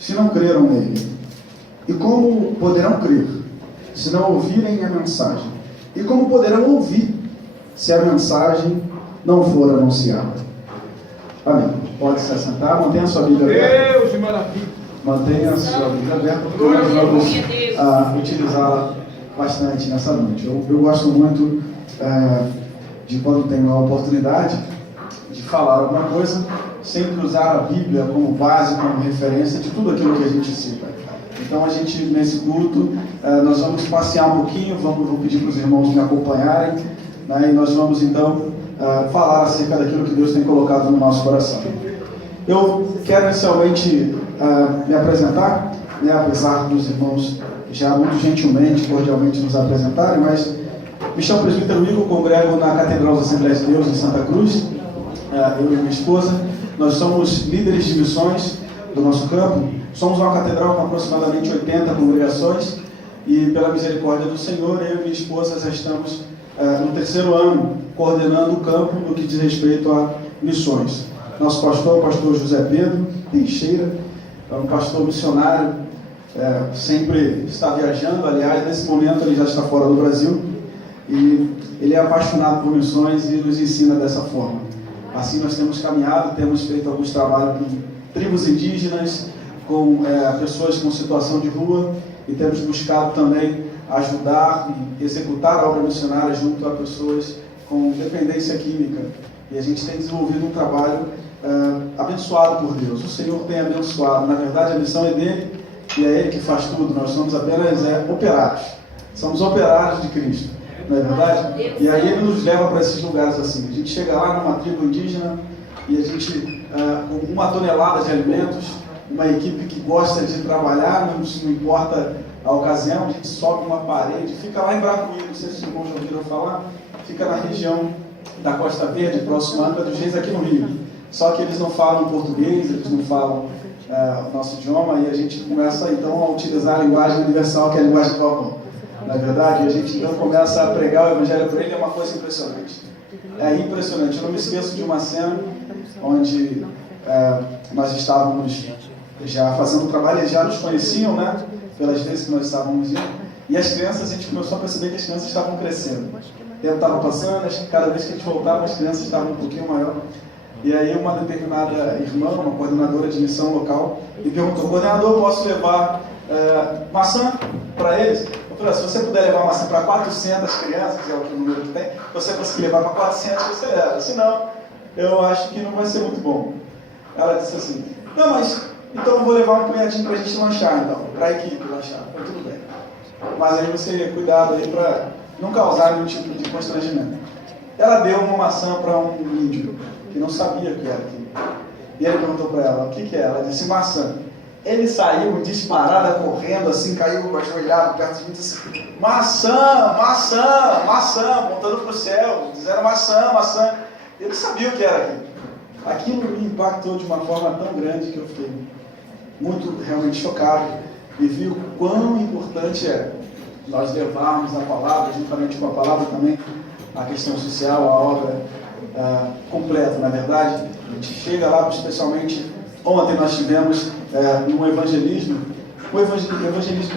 se não creram nele? E como poderão crer, se não ouvirem a mensagem? E como poderão ouvir, se a mensagem não for anunciada? Amém. Pode se assentar, mantenha a sua Bíblia aberta. Deus de maravilha. Mantenha a sua Bíblia aberta, porque nós vamos utilizá-la bastante nessa noite. Eu gosto muito de, quando tenho a oportunidade de falar alguma coisa, sempre usar a Bíblia como base, como referência de tudo aquilo que a gente cita. Então, a gente, nesse culto, nós vamos passear um pouquinho, vou pedir para os irmãos me acompanharem, né, e nós vamos, então, falar acerca daquilo que Deus tem colocado no nosso coração. Eu quero, inicialmente, me apresentar, né, apesar dos irmãos já muito gentilmente, cordialmente nos apresentarem, mas me chamo Presbítero Igor, congrego na Catedral das Assembleias de Deus, em Santa Cruz, eu e minha esposa. Nós somos líderes de missões do nosso campo. Somos uma catedral com aproximadamente 80 congregações e, pela misericórdia do Senhor, eu e minha esposa já estamos no 3º ano coordenando o campo no que diz respeito a missões. Nosso pastor, o pastor José Pedro Teixeira, é um pastor missionário, sempre está viajando. Aliás, nesse momento ele já está fora do Brasil e ele é apaixonado por missões e nos ensina dessa forma. Assim nós temos caminhado, temos feito alguns trabalhos com tribos indígenas, com pessoas com situação de rua, e temos buscado também ajudar e executar a obra missionária junto a pessoas com dependência química. E a gente tem desenvolvido um trabalho abençoado por Deus. O Senhor tem abençoado. Na verdade, a missão é dele e é Ele que faz tudo. Nós somos apenas operários. Somos operários de Cristo, não é verdade? E aí Ele nos leva para esses lugares assim. A gente chega lá numa tribo indígena e a gente, com 1 tonelada de alimentos, uma equipe que gosta de trabalhar, não importa a ocasião, a gente sobe uma parede, fica lá em Bracuí, não sei se os irmãos já ouviram falar, fica na região da Costa Verde, próximo a Angra dos Reis, aqui no Rio. Só que eles não falam português, eles não falam o nosso idioma, e a gente começa então a utilizar a linguagem universal, que é a linguagem do amor. Na verdade, a gente então começa a pregar o Evangelho para ele, é uma coisa impressionante. É impressionante. Eu não me esqueço de uma cena onde nós estávamos já fazendo o trabalho, eles já nos conheciam, né? Pelas vezes que nós estávamos indo, e as crianças, a gente começou a perceber que as crianças estavam crescendo. O tempo estava passando, cada vez que a gente voltava, as crianças estavam um pouquinho maior. E aí uma determinada irmã, uma coordenadora de missão local, me perguntou: coordenador, posso levar maçã para eles? Eu falei: se você puder levar maçã para 400 crianças, que é o número que tem, você conseguir levar para 400, você leva. Senão, eu acho que não vai ser muito bom. Ela disse assim: não, mas então eu vou levar um punhadinho para a gente lanchar, então, para a equipe lanchar. Foi tudo bem. Mas aí você, cuidado aí para não causar nenhum tipo de constrangimento. Ela deu uma maçã para um índio que não sabia o que era aquilo. E ele perguntou para ela: o que é? Ela disse: maçã. Ele saiu disparada, correndo, assim, caiu ajoelhado perto de mim e disse: maçã, maçã, maçã, apontando para o céu, dizendo maçã, maçã. Ele sabia o que era aquilo. Aquilo me impactou de uma forma tão grande que eu fiquei muito realmente chocado e vi o quão importante é nós levarmos a palavra, juntamente com a palavra também, a questão social, a obra completa. Na verdade, a gente chega lá, especialmente ontem nós tivemos um evangelismo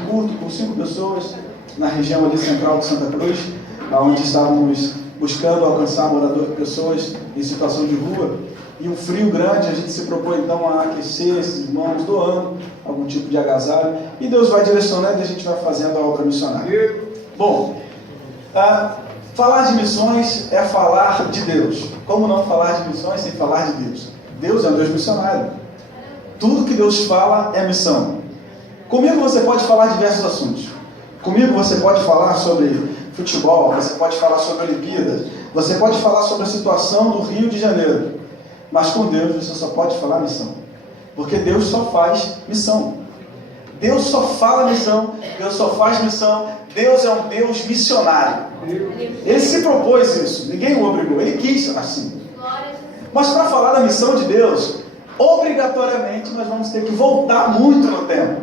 curto com 5 pessoas na região ali central de Santa Cruz, onde estávamos buscando alcançar pessoas em situação de rua. E um frio grande, a gente se propõe então a aquecer esses irmãos, doando algum tipo de agasalho, e Deus vai direcionando e a gente vai fazendo a obra missionária. Bom, falar de missões é falar de Deus. Como não falar de missões sem falar de Deus? Deus é um Deus missionário. Tudo que Deus fala é missão. Comigo você pode falar de diversos assuntos. Comigo você pode falar sobre futebol, você pode falar sobre Olimpíadas, você pode falar sobre a situação do Rio de Janeiro. Mas com Deus você só pode falar missão. Porque Deus só faz missão. Deus só fala missão. Deus só faz missão. Deus é um Deus missionário. Ele se propôs isso. Ninguém o obrigou. Ele quis assim. Mas para falar da missão de Deus, obrigatoriamente nós vamos ter que voltar muito no tempo.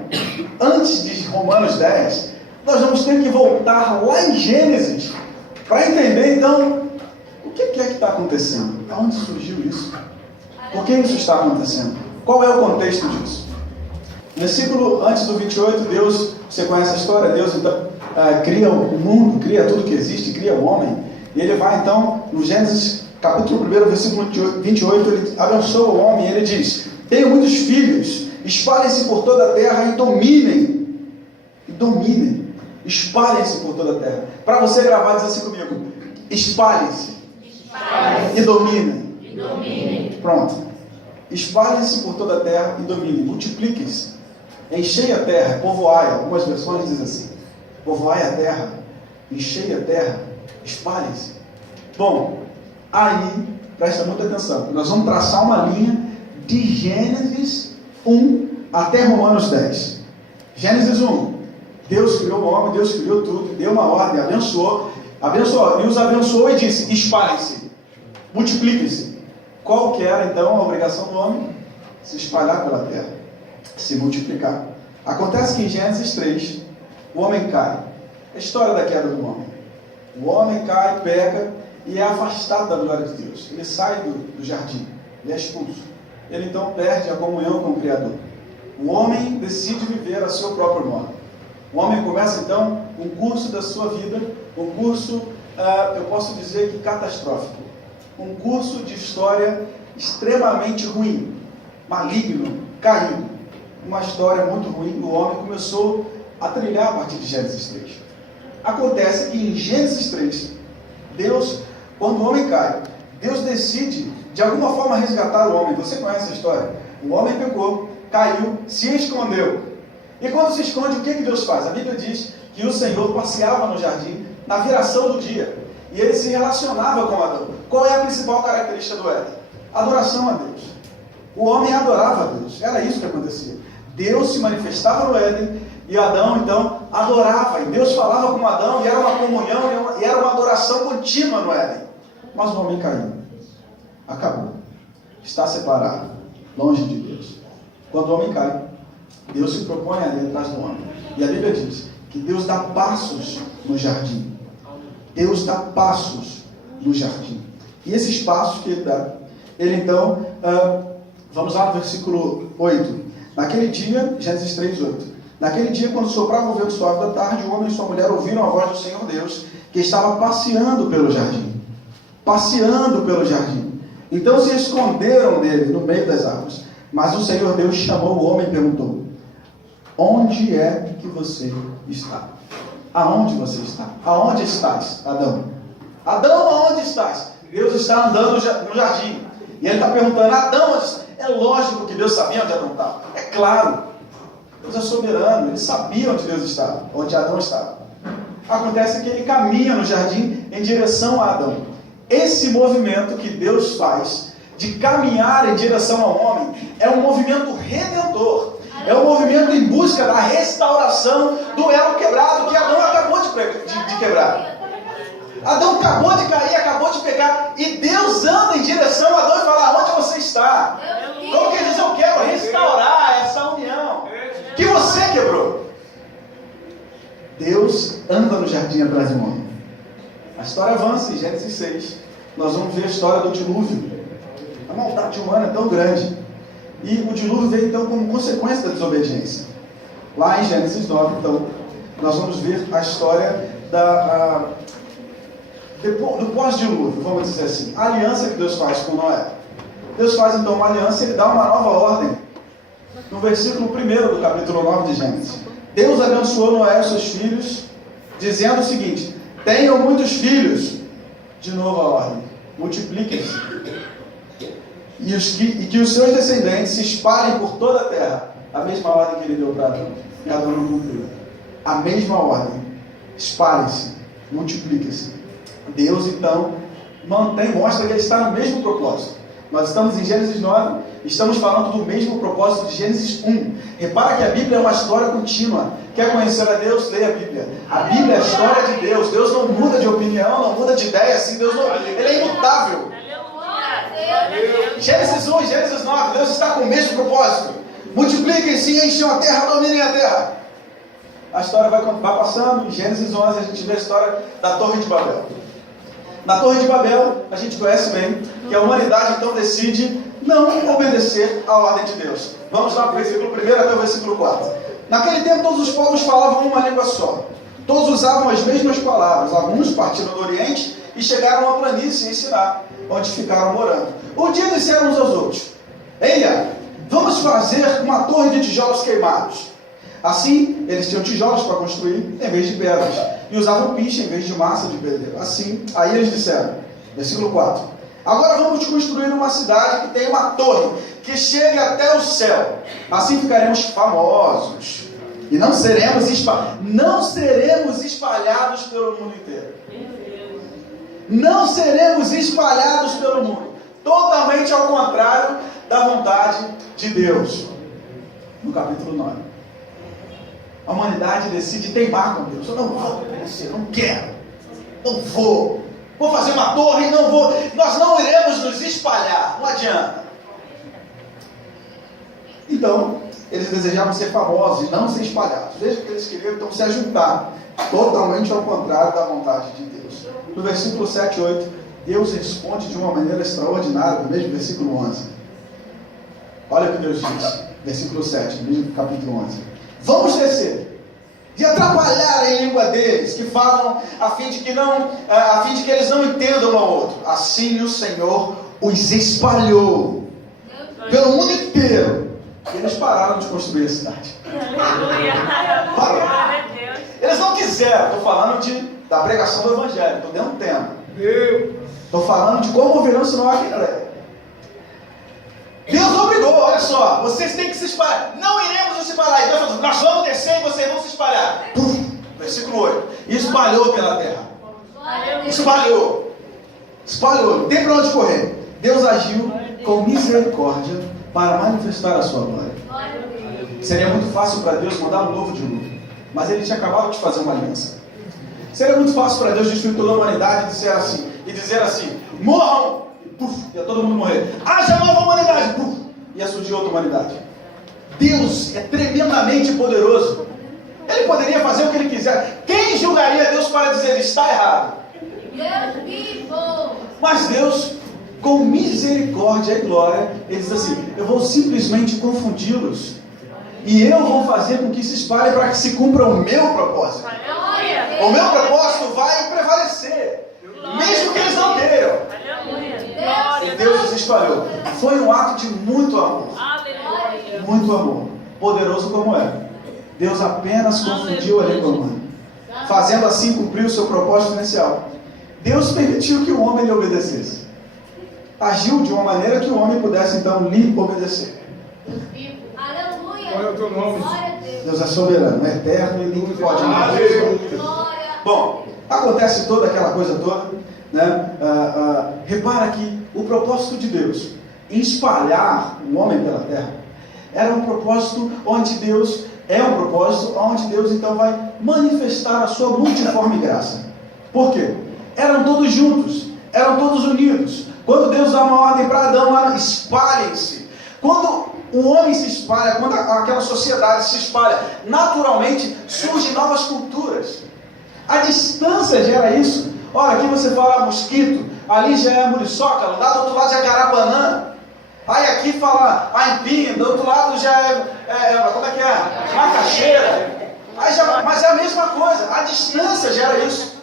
Antes de Romanos 10, nós vamos ter que voltar lá em Gênesis para entender então o que é que está acontecendo. Aonde surgiu isso? Por que isso está acontecendo? Qual é o contexto disso? Versículo antes do 28, Deus, você conhece a história, Deus então cria o mundo, cria tudo que existe, cria o homem, e ele vai então, no Gênesis capítulo 1, versículo 28, ele abençoa o homem, e ele diz: tenho muitos filhos, espalhem-se por toda a terra e dominem, espalhem-se por toda a terra. Para você gravar, diz assim comigo: espalhem-se e dominem. Pronto. Espalhem-se por toda a terra e dominem, multipliquem-se, enchei a terra, povoai. Algumas versões dizem assim: povoai a terra, enchei a terra, espalhem-se. Bom, aí, presta muita atenção, nós vamos traçar uma linha de Gênesis 1 até Romanos 10. Gênesis 1, Deus criou o homem, Deus criou tudo, deu uma ordem, abençoou, e os abençoou e disse: espalhem-se, multipliquem-se. Qual que era então a obrigação do homem? Se espalhar pela terra, se multiplicar. Acontece que em Gênesis 3, o homem cai. A história da queda do homem. O homem cai, peca e é afastado da glória de Deus. Ele sai do jardim, ele é expulso. Ele então perde a comunhão com o Criador. O homem decide viver a seu próprio modo. O homem começa então um curso da sua vida, um curso, eu posso dizer que catastrófico. Um curso de história extremamente ruim, maligno, caído. Uma história muito ruim. O homem começou a trilhar a partir de Gênesis 3. Acontece que em Gênesis 3, Deus, quando o homem cai, Deus decide de alguma forma resgatar o homem. Você conhece a história? O homem pecou, caiu, se escondeu. E quando se esconde, o que Deus faz? A Bíblia diz que o Senhor passeava no jardim na viração do dia. E ele se relacionava com Adão. Qual é a principal característica do Éden? Adoração a Deus. O homem adorava a Deus. Era isso que acontecia. Deus se manifestava no Éden e Adão então adorava. E Deus falava com Adão e era uma comunhão e era uma adoração contínua no Éden. Mas o homem caiu. Acabou. Está separado. Longe de Deus. Quando o homem cai, Deus se propõe ali atrás do homem. E a Bíblia diz que Deus dá passos no jardim. Deus dá passos no jardim. E esses passos que ele dá, ele então, vamos lá no versículo 8. Naquele dia, Gênesis 3, 8. Naquele dia, quando soprava o vento suave da tarde, o homem e sua mulher ouviram a voz do Senhor Deus, que estava passeando pelo jardim. Passeando pelo jardim. Então se esconderam dele no meio das árvores. Mas o Senhor Deus chamou o homem e perguntou: onde é que você está? Aonde você está? Aonde estás, Adão? Adão, aonde estás? Deus está andando no jardim. E ele está perguntando: Adão, onde está? É lógico que Deus sabia onde Adão estava. É claro. Deus é soberano. Ele sabia onde Deus estava, onde Adão estava. Acontece que ele caminha no jardim em direção a Adão. Esse movimento que Deus faz de caminhar em direção ao homem é um movimento redentor. É um movimento em busca da restauração do elo quebrado que Adão acabou de quebrar. Adão acabou de cair, acabou de pecar, e Deus anda em direção a Adão e fala: onde você está? Como que ele diz? Eu quero restaurar essa união que você quebrou. Deus anda no jardim atrás de um homem. A história avança em Gênesis 6. Nós vamos ver a história do dilúvio. A maldade humana é tão grande. E o dilúvio veio então como consequência da desobediência. Lá em Gênesis 9, então, nós vamos ver a história do pós-dilúvio, vamos dizer assim. A aliança que Deus faz com Noé. Deus faz então uma aliança e ele dá uma nova ordem. No versículo 1 do capítulo 9 de Gênesis. Deus abençoou Noé e seus filhos, dizendo o seguinte: tenham muitos filhos. De novo a ordem: multipliquem-se. E que os seus descendentes se espalhem por toda a terra. A mesma ordem que ele deu para Adão. E Adão não cumpriu. A mesma ordem. Espalhem-se, multipliquem-se. Deus então mostra que ele está no mesmo propósito. Nós estamos em Gênesis 9, estamos falando do mesmo propósito de Gênesis 1. Repara que a Bíblia é uma história contínua. Quer conhecer a Deus? Leia a Bíblia. A Bíblia é a história de Deus. Deus não muda de opinião, não muda de ideia, assim. Ele é imutável. Gênesis 1 e Gênesis 9, Deus está com o mesmo propósito. Multipliquem-se e encham a terra, dominem a terra. A história vai passando. Em Gênesis 11 a gente vê a história da Torre de Babel. Na Torre de Babel, a gente conhece bem, que a humanidade então decide não obedecer à ordem de Deus. Vamos lá para o versículo 1 até o versículo 4. Naquele tempo todos os povos falavam uma língua só. Todos usavam as mesmas palavras. Alguns partiram do Oriente e chegaram à planície em Siná, onde ficaram morando. Um dia disseram uns aos outros: Eia, vamos fazer uma torre de tijolos queimados. Assim, eles tinham tijolos para construir em vez de pedras, e usavam piche em vez de massa de pedreiro. Assim, aí eles disseram, versículo 4: Agora vamos construir uma cidade que tem uma torre que chegue até o céu. Assim ficaremos famosos e não seremos espalhados pelo mundo inteiro. Não seremos espalhados pelo mundo. Totalmente ao contrário da vontade de Deus. No capítulo 9. A humanidade decide teimar com Deus. Eu não vou obedecer, não quero, não vou. Vou fazer uma torre e não vou. Nós não iremos nos espalhar. Não adianta. Então, eles desejavam ser famosos e não ser espalhados. Veja que eles queriam então se ajuntar. Totalmente ao contrário da vontade de Deus. No versículo 7 e 8, Deus responde de uma maneira extraordinária, no mesmo versículo 11. Olha o que Deus diz. Versículo 7, no mesmo capítulo 11. Vamos descer e atrapalhar a língua deles, que falam a fim de que eles não entendam um ao outro. Assim o Senhor os espalhou pelo mundo inteiro. E eles pararam de construir a cidade. Pararam. Eles não quiseram. Estou falando da pregação do Evangelho. Estou dando um tema. Estou falando de como virão se não há quem prega. Deus obrigou, olha só, vocês têm que se espalhar. Não iremos nos espalhar. Então, nós vamos descer e vocês vão se espalhar. Versículo 8. E espalhou pela terra. Espalhou. Não tem para onde correr. Deus agiu com misericórdia para manifestar a sua glória. Seria muito fácil para Deus mandar um novo dilúvio, mas ele tinha acabado de fazer uma aliança. Seria muito fácil para Deus destruir toda a humanidade e dizer assim: morram! Ia todo mundo morrer. Haja nova humanidade! Ia surgir outra humanidade. Deus é tremendamente poderoso. Ele poderia fazer o que ele quiser. Quem julgaria Deus para dizer está errado? Deus vivo! Mas Deus, com misericórdia e glória, ele diz assim: eu vou simplesmente confundi-los e eu vou fazer com que se espalhe para que se cumpra o meu propósito. O meu propósito vai prevalecer, mesmo que eles não queiram. E Deus os espalhou. Foi um ato de muito amor. Muito amor. Poderoso como é. Deus apenas confundiu a língua humana, fazendo assim cumprir o seu propósito inicial. Deus permitiu que o homem lhe obedecesse. Agiu de uma maneira que o homem pudesse então lhe obedecer. Deus é soberano, é eterno e ninguém pode. Bom, acontece toda aquela coisa toda, né? Repara que o propósito de Deus em espalhar o homem pela terra era um propósito onde Deus então vai manifestar a sua multiforme graça. Por quê? Eram todos juntos, eram todos unidos. Quando Deus dá uma ordem para Adão lá, espalhem-se. Quando o homem se espalha, quando aquela sociedade se espalha, naturalmente surgem novas culturas. A distância gera isso. Olha, aqui você fala mosquito, ali já é muriçoca, lá do outro lado já é carapanã. Aí aqui fala aipim, do outro lado já como é que é? Macaxeira. Mas é a mesma coisa, a distância gera isso.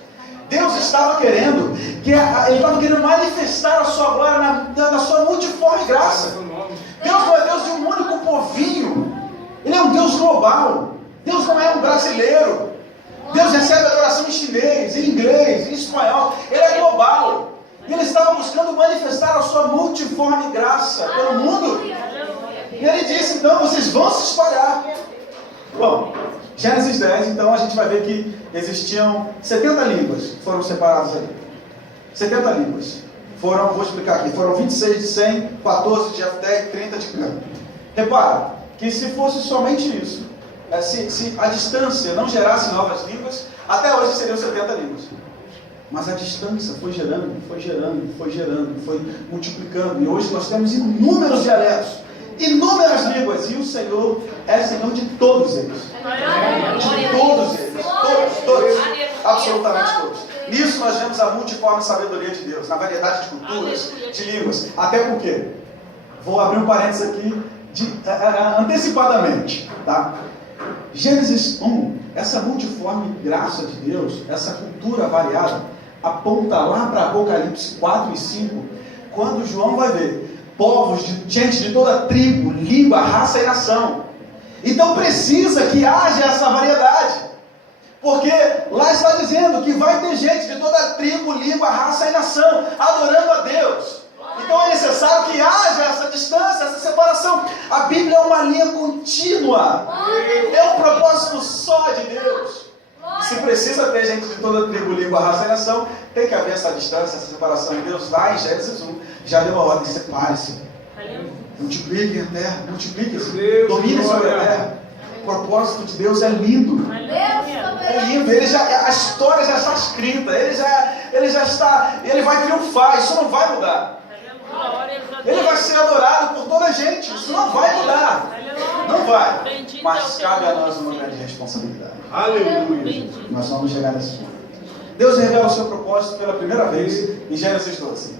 Deus estava querendo, ele estava querendo manifestar a sua glória na sua multiforme graça. Deus não é Deus de um único povinho. Ele é um Deus global. Deus não é um brasileiro. Deus recebe adoração em chinês, em inglês, em espanhol. Ele é global. E ele estava buscando manifestar a sua multiforme graça pelo mundo. E ele disse, então, vocês vão se espalhar. Bom, Gênesis 10, então, a gente vai ver que existiam 70 línguas que foram separadas ali. 70 línguas. Vou explicar aqui, foram 26 de Sem, 14 de Jefté e 30 de Cã. Repara, que se fosse somente isso, se a distância não gerasse novas línguas, até hoje seriam 70 línguas. Mas a distância foi gerando, foi multiplicando. E hoje nós temos inúmeros dialetos, inúmeras línguas. E o Senhor é Senhor de todos eles. De todos eles. Todos. Absolutamente todos. Nisso nós vemos a multiforme sabedoria de Deus, na variedade de culturas, de línguas. Até porque, vou abrir um parênteses aqui, antecipadamente, tá? Gênesis 1, essa multiforme graça de Deus, essa cultura variada, aponta lá para Apocalipse 4 e 5, quando João vai ver povos, gente de toda tribo, língua, raça e nação. Então precisa que haja essa variedade, porque lá está dizendo que vai ter gente de toda tribo, língua, raça e nação adorando a Deus. Então é necessário que haja essa distância, essa separação. A Bíblia é uma linha contínua, é um propósito só de Deus. Se precisa ter gente de toda tribo, língua, raça e nação, tem que haver essa distância, essa separação. E Deus vai em Gênesis 1, já deu a ordem: separe-se, multipliquem a terra, multipliquem-se, dominem sobre a terra. O propósito de Deus é lindo. É lindo. A história já está escrita. Ele vai triunfar. Isso não vai mudar. Ele vai ser adorado por toda a gente. Isso não vai mudar. Não vai. Mas cabe a nós uma grande responsabilidade. Aleluia. Nós vamos chegar nesse ponto. Deus revela o seu propósito pela primeira vez em Gênesis 12.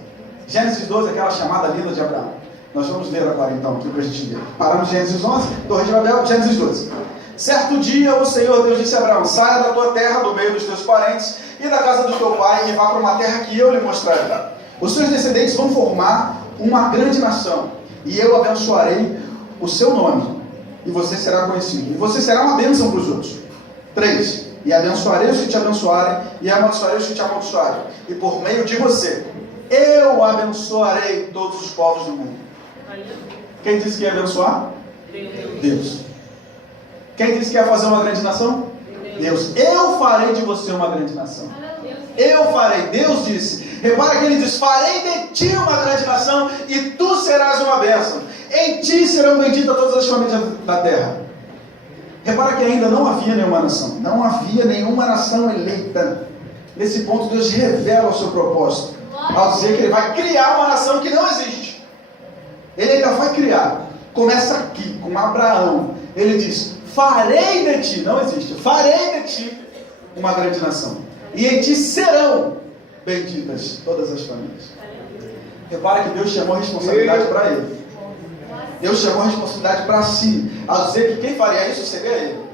Gênesis 12 é aquela chamada linda de Abraão. Nós vamos ler agora então, aqui para a gente ver. Paramos em Gênesis 11, Torre de Babel, Gênesis 12. Certo dia o Senhor Deus disse a Abraão: saia da tua terra, do meio dos teus parentes e da casa do teu pai, e vá para uma terra que eu lhe mostrarei. Os seus descendentes vão formar uma grande nação, e eu abençoarei o seu nome, e você será conhecido, e você será uma bênção para os outros. 3. E abençoarei os que te abençoarem, e amaldiçoarei os que te amaldiçoarem, e por meio de você eu abençoarei todos os povos do mundo. Quem disse que ia abençoar? Deus. Quem disse que ia fazer uma grande nação? Deus. Eu farei de você uma grande nação. Eu farei. Deus disse. Repara que ele diz: farei de ti uma grande nação e tu serás uma bênção. Em ti serão benditas todas as famílias da terra. Repara que ainda não havia nenhuma nação. Não havia nenhuma nação eleita. Nesse ponto Deus revela o seu propósito, ao dizer que ele vai criar uma nação que não existe. Ele ainda vai criar. Começa aqui, com Abraão. Ele diz: farei de ti, não existe, farei de ti uma grande nação, e em ti serão benditas todas as famílias. Repara que Deus chamou a responsabilidade para ele. Deus chamou a responsabilidade para si, ao dizer que quem faria isso seria ele.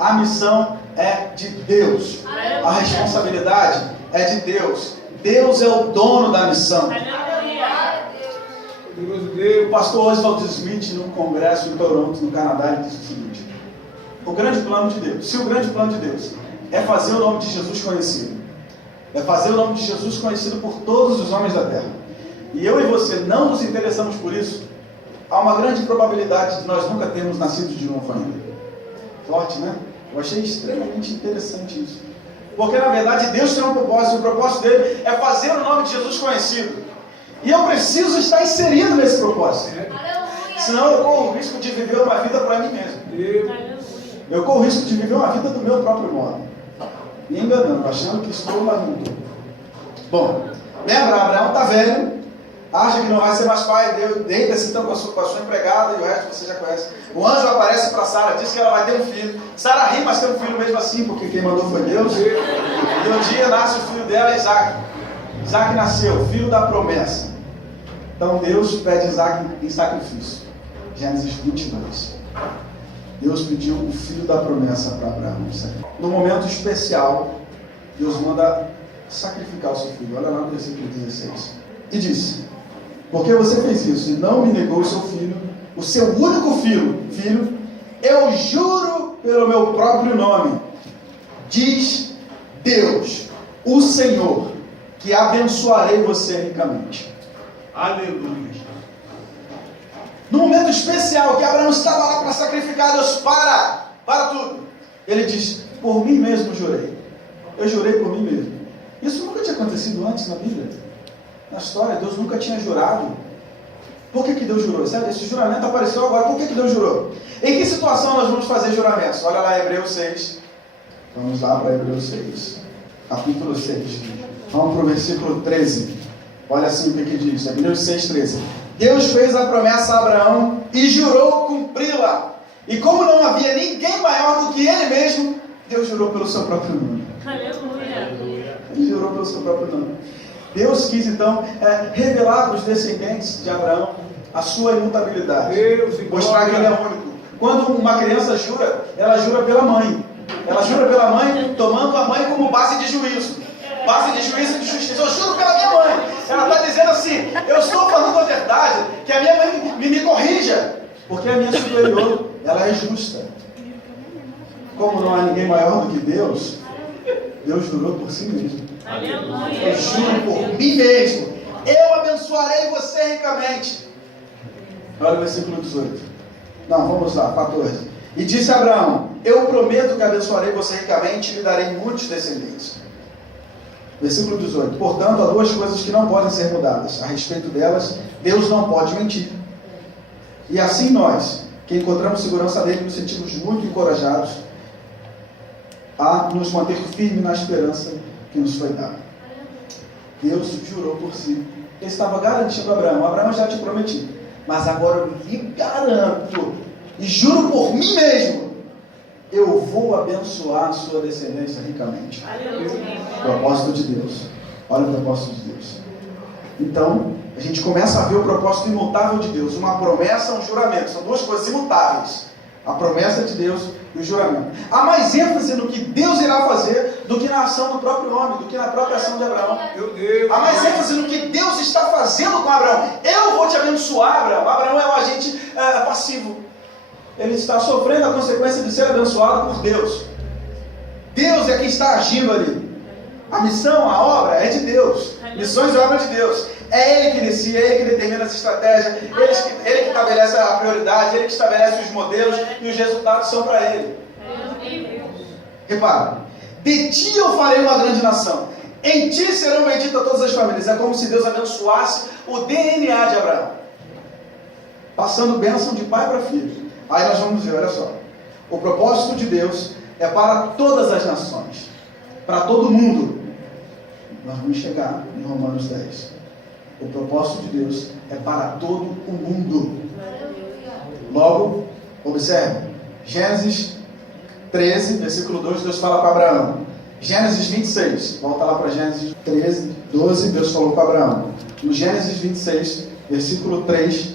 A missão é de Deus, a responsabilidade é de Deus. Deus é o dono da missão. O pastor Oswald Smith, num congresso em Toronto, no Canadá, ele disse o seguinte: o grande plano de Deus, se o grande plano de Deus é fazer o nome de Jesus conhecido, é fazer o nome de Jesus conhecido por todos os homens da terra, e eu e você não nos interessamos por isso, há uma grande probabilidade de nós nunca termos nascido de novo ainda. Forte, né? Eu achei extremamente interessante isso, porque na verdade Deus tem um propósito, e o propósito dele é fazer o nome de Jesus conhecido. E eu preciso estar inserido nesse propósito. Senão eu corro o risco de viver uma vida para mim mesmo. Eu corro o risco de viver uma vida do meu próprio modo, me enganando, achando que estou lá no mundo. Bom, lembra, Abraão está velho, acha que não vai ser mais pai, deita-se então com a sua empregada, e o resto você já conhece. O anjo aparece para Sara, diz que ela vai ter um filho. Sara ri, mas tem um filho mesmo assim, porque quem mandou foi Deus. E um dia nasce o filho dela, Isaac. Isaac nasceu, filho da promessa. Então Deus pede Isaac em sacrifício. Gênesis 22. Deus pediu o filho da promessa para Abraão. No momento especial, Deus manda sacrificar o seu filho. Olha lá no versículo 16. E disse: porque você fez isso e não me negou o seu filho, o seu único filho, eu juro pelo meu próprio nome, diz Deus, o Senhor, que abençoarei você ricamente. Aleluia. No momento especial que Abraão estava lá para sacrificar, Deus para tudo. Ele diz: por mim mesmo jurei. Eu jurei por mim mesmo. Isso nunca tinha acontecido antes na Bíblia. Na história, Deus nunca tinha jurado. Por que Deus jurou? Sabe, esse juramento apareceu agora. Por que Deus jurou? Em que situação nós vamos fazer juramentos? Olha lá, Hebreus 6. Vamos lá para Hebreus 6. Capítulo 6. Vamos para o versículo 13. Olha assim o que diz, Hebreus 6,13. Deus fez a promessa a Abraão e jurou cumpri-la. E como não havia ninguém maior do que ele mesmo, Deus jurou pelo seu próprio nome. Aleluia. Ele jurou pelo seu próprio nome. Deus quis então revelar para os descendentes de Abraão a sua imutabilidade. Mostrar que ele é único. Quando uma criança jura, ela jura pela mãe. Ela jura pela mãe, tomando a mãe como base de juízo. Base de juízo e de justiça. Eu juro pela minha mãe. Ela está dizendo assim, eu estou falando a verdade, que a minha mãe me corrija. Porque a minha superior, ela é justa. Como não há ninguém maior do que Deus, Deus jurou por si mesmo. Eu juro por mim mesmo. Eu abençoarei você ricamente. Olha o versículo 18. Não, vamos lá, 14. E disse Abraão, eu prometo que abençoarei você ricamente e lhe darei muitos descendentes. Versículo 18. Portanto, há duas coisas que não podem ser mudadas. A respeito delas, Deus não pode mentir. E assim nós, que encontramos segurança nele, nos sentimos muito encorajados a nos manter firmes na esperança que nos foi dada. Deus jurou por si. Ele estava garantindo a Abraão. Abraão já te prometi. Mas agora eu lhe garanto e juro por mim mesmo, eu vou abençoar a sua descendência ricamente. Propósito de Deus. Olha o propósito de Deus. Então, a gente começa a ver o propósito imutável de Deus. Uma promessa, um juramento. São duas coisas imutáveis. A promessa de Deus e o juramento. Há mais ênfase no que Deus irá fazer do que na ação do próprio homem, do que na própria ação de Abraão. Meu Deus. Há mais ênfase no que Deus está fazendo com Abraão. Eu vou te abençoar, Abraão. Abraão é um agente passivo. Ele está sofrendo a consequência de ser abençoado por Deus. Deus é quem está agindo ali. A missão, a obra é de Deus. Missões é obra de Deus. É Ele que inicia, é Ele que determina as estratégias, Ele que estabelece a prioridade, Ele que estabelece os modelos e os resultados são para Ele. Repara, de ti eu farei uma grande nação, em ti serão benditas todas as famílias. É como se Deus abençoasse o DNA de Abraão, passando bênção de pai para filho. Aí nós vamos ver, olha só, o propósito de Deus é para todas as nações, para todo mundo. Nós vamos chegar em Romanos 10. O propósito de Deus é para todo o mundo. Logo, observe, Gênesis 13, versículo 2, Deus fala para Abraão. Gênesis 26, volta lá para Gênesis 13, 12, Deus falou para Abraão. No Gênesis 26, versículo 3,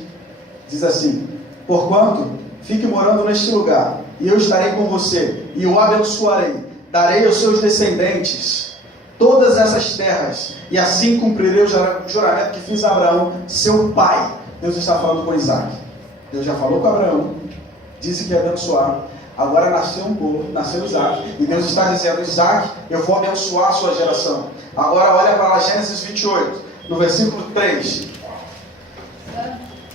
diz assim: porquanto fique morando neste lugar, e eu estarei com você, e o abençoarei, darei aos seus descendentes todas essas terras, e assim cumprirei o juramento que fiz a Abraão, seu pai. Deus está falando com Isaac. Deus já falou com Abraão, disse que ia abençoar. Agora nasceu um povo, nasceu Isaac, e Deus está dizendo: Isaac, eu vou abençoar a sua geração. Agora olha para lá, Gênesis 28, no versículo 3.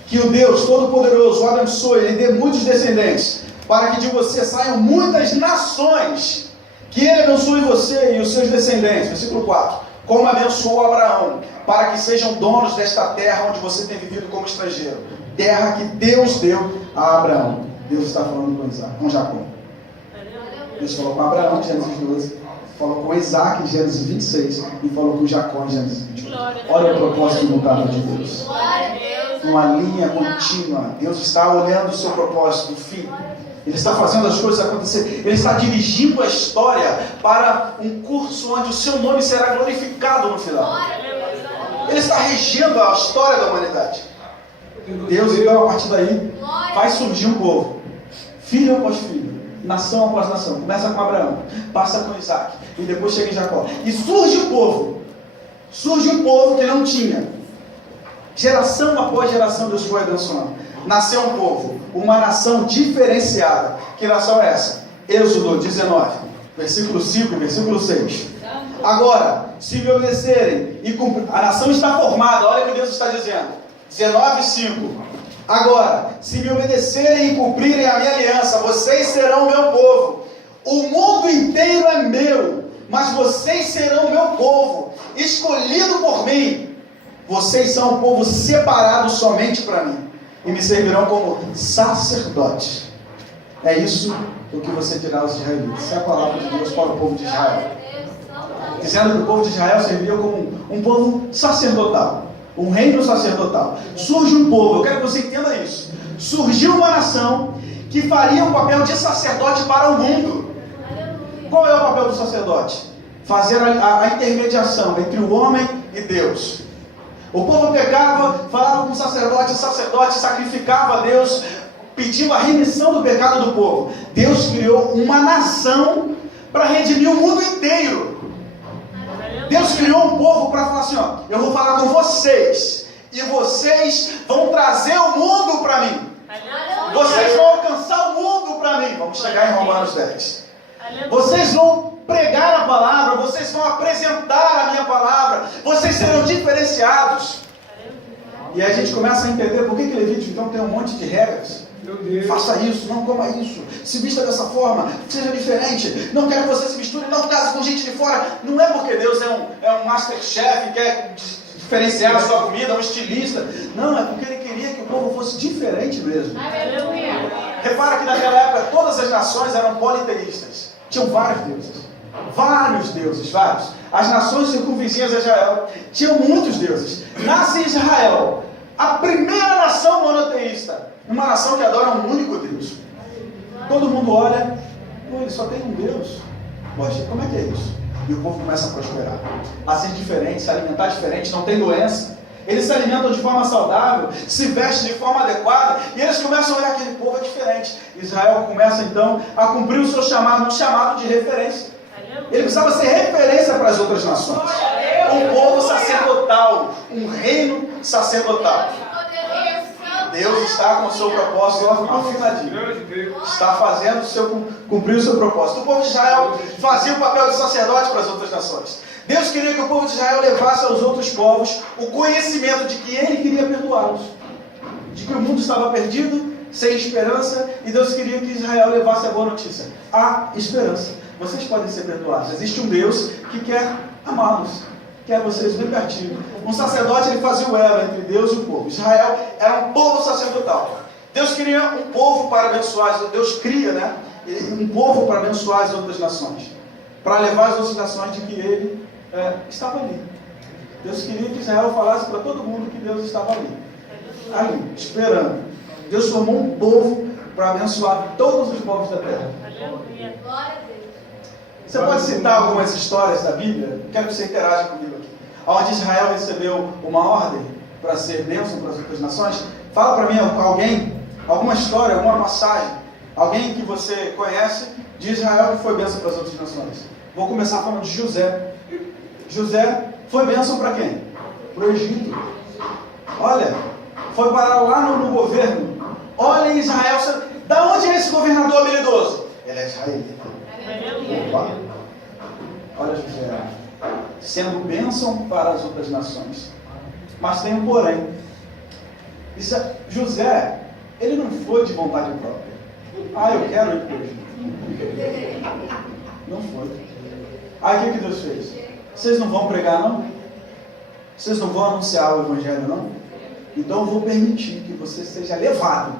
Que o Deus Todo-Poderoso o abençoe e lhe dê muitos descendentes, para que de você saiam muitas nações. Que Ele abençoe você e os seus descendentes. Versículo 4. Como abençoou Abraão, para que sejam donos desta terra onde você tem vivido como estrangeiro. Terra que Deus deu a Abraão. Deus está falando com Isaac, com Jacó. Deus falou com Abraão em Gênesis 12, falou com Isaac em Gênesis 26 e falou com Jacó em Gênesis 28. Olha o propósito imutável de Deus. Uma linha contínua. Deus está olhando o seu propósito, o fim. Ele está fazendo as coisas acontecer. Ele está dirigindo a história para um curso onde o seu nome será glorificado no final. Ele está regendo a história da humanidade. Deus, então, a partir daí, vai surgir um povo. Filho após filho, nação após nação. Começa com Abraão, passa com Isaac, e depois chega em Jacó. E surge um povo. Surge um povo que não tinha. Geração após geração, Deus foi abençoando. Nasceu um povo, uma nação diferenciada. Que nação é essa? Êxodo 19, versículo 5 e versículo 6. Agora, se me obedecerem e cumprir, a nação está formada, olha o que Deus está dizendo. 19, 5. Agora, se me obedecerem e cumprirem a minha aliança, vocês serão o meu povo. O mundo inteiro é meu, mas vocês serão o meu povo, escolhido por mim. Vocês são um povo separado somente para mim, e me servirão como sacerdotes. É isso o que você dirá aos israelitas. Essa é a palavra de Deus para o povo de Israel. Dizendo que o povo de Israel servia como um povo sacerdotal, um reino sacerdotal. Surge um povo, eu quero que você entenda isso. Surgiu uma nação que faria o papel de sacerdote para o mundo. Qual é o papel do sacerdote? fazer a intermediação entre o homem e Deus. O povo pecava, falava com o sacerdote sacrificava a Deus, pedindo a remissão do pecado do povo. Deus criou uma nação para redimir o mundo inteiro. Deus criou um povo para falar assim, ó, eu vou falar com vocês, e vocês vão trazer o mundo para mim. Vocês vão alcançar o mundo para mim. Vamos chegar em Romanos 10. Vocês vão pregar a palavra, vocês vão apresentar a minha palavra, vocês serão diferenciados. E aí a gente começa a entender por que Levítico então tem um monte de regras. Faça isso, não coma isso, se vista dessa forma, seja diferente, não quero que você se misture, não case com gente de fora. Não é porque Deus é um masterchef, quer diferenciar a sua comida, um estilista. Não, é porque Ele queria que o povo fosse diferente mesmo. Repara que naquela época todas as nações eram politeístas. Tinham vários deuses. As nações circunvizinhas de Israel tinham muitos deuses. Nasce Israel, a primeira nação monoteísta, uma nação que adora um único Deus. Todo mundo olha, ele só tem um Deus. Poxa, como é que é isso? E o povo começa a prosperar, a ser diferente, se alimentar diferente, não tem doença. Eles se alimentam de forma saudável, se vestem de forma adequada, e eles começam a olhar aquele povo é diferente. Israel começa então a cumprir o seu chamado, um chamado de referência. Ele precisava ser referência para as outras nações. Um povo sacerdotal, um reino sacerdotal. Deus está com o seu propósito afinadinho. Está fazendo cumprir o seu propósito. O povo de Israel fazia o papel de sacerdote para as outras nações. Deus queria que o povo de Israel levasse aos outros povos o conhecimento de que Ele queria perdoá-los. De que o mundo estava perdido, sem esperança, e Deus queria que Israel levasse a boa notícia. Há esperança. Vocês podem ser perdoados. Existe um Deus que quer amá-los. Quer vocês bem pertinho. Um sacerdote, ele fazia o elo entre Deus e o povo. Israel era um povo sacerdotal. Deus queria um povo para abençoar. Deus cria, um povo para abençoar as outras nações. Para levar as outras nações de que Ele estava ali. Deus queria que Israel falasse para todo mundo que Deus estava ali, esperando. Deus formou um povo para abençoar todos os povos da terra. Você pode citar algumas histórias da Bíblia? Quero que você interaja comigo aqui. Onde Israel recebeu uma ordem para ser bênção para as outras nações. Fala para mim alguma história, alguma passagem, alguém que você conhece de Israel que foi bênção para as outras nações. Vou começar falando de José. José foi bênção para quem? Para o Egito. Olha, foi parar lá no governo. Olha em Israel, da onde é esse governador habilidoso? Ele é israelita. Opa. Olha José, sendo bênção para as outras nações. Mas tem um porém. José, ele não foi de vontade própria. Eu quero ir para o Egito. Não foi. Aí o que Deus fez? Vocês não vão pregar, não? Vocês não vão anunciar o Evangelho, não? Então eu vou permitir que você seja levado.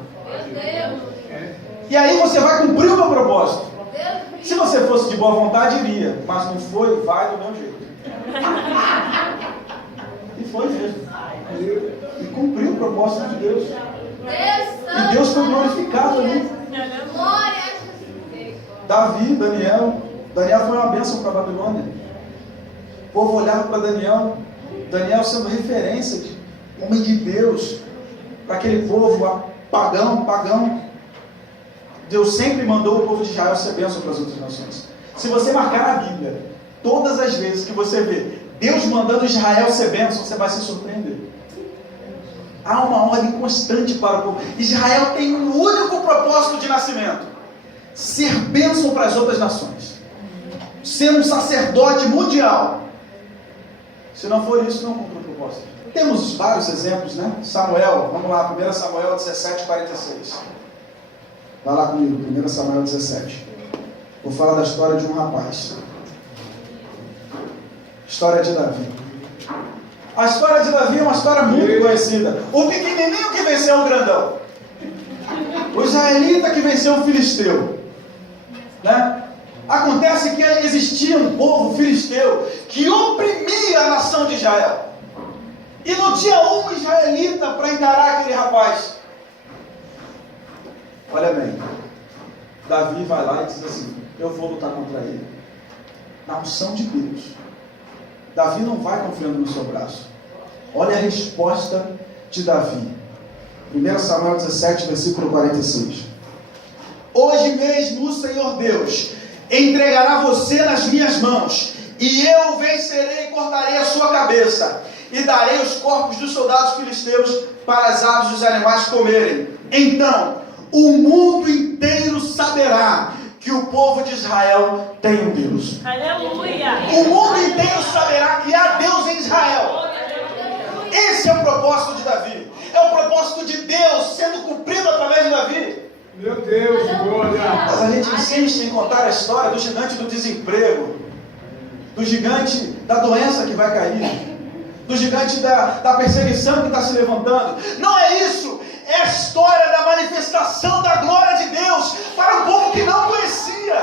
E aí você vai cumprir o meu propósito. Se você fosse de boa vontade, iria. Mas não foi, vai do meu jeito. E foi mesmo. E cumpriu o propósito de Deus. E Deus foi glorificado ali. Davi, Daniel foi uma bênção para a Babilônia. O povo olhava para Daniel sendo referência de homem de Deus, para aquele povo pagão. Deus sempre mandou o povo de Israel ser bênção para as outras nações. Se você marcar a Bíblia, todas as vezes que você vê Deus mandando Israel ser bênção, você vai se surpreender. Há uma ordem constante para o povo. Israel tem um único propósito de nascimento: ser bênção para as outras nações, ser um sacerdote mundial. Se não for isso, não cumpre o propósito. Temos vários exemplos, Samuel, vamos lá, 1 Samuel 17:46. Vai lá comigo, 1 Samuel 17. Vou falar da história de um rapaz. História de Davi. A história de Davi é uma história muito conhecida. O pequenininho que venceu o grandão. O israelita que venceu o filisteu. Acontece que existia um povo filisteu que oprimia a nação de Israel. E não tinha um israelita para encarar aquele rapaz. Olha bem, Davi vai lá e diz assim: eu vou lutar contra ele. na unção de Deus. Davi não vai confiando no seu braço. Olha a resposta de Davi. 1 Samuel 17, versículo 46. Hoje mesmo o Senhor Deus entregará você nas minhas mãos, e eu o vencerei e cortarei a sua cabeça, e darei os corpos dos soldados filisteus para as aves dos animais comerem. Então o mundo inteiro saberá que o povo de Israel tem um Deus. Aleluia! O mundo inteiro saberá que há Deus em Israel. Esse é o propósito de Davi. É o propósito de Deus sendo cumprido através de Davi. Meu Deus, glória! Mas a gente insiste em contar a história do gigante do desemprego, do gigante da doença que vai cair, do gigante da perseguição que está se levantando. Não é isso. É a história da manifestação da glória de Deus para um povo que não conhecia.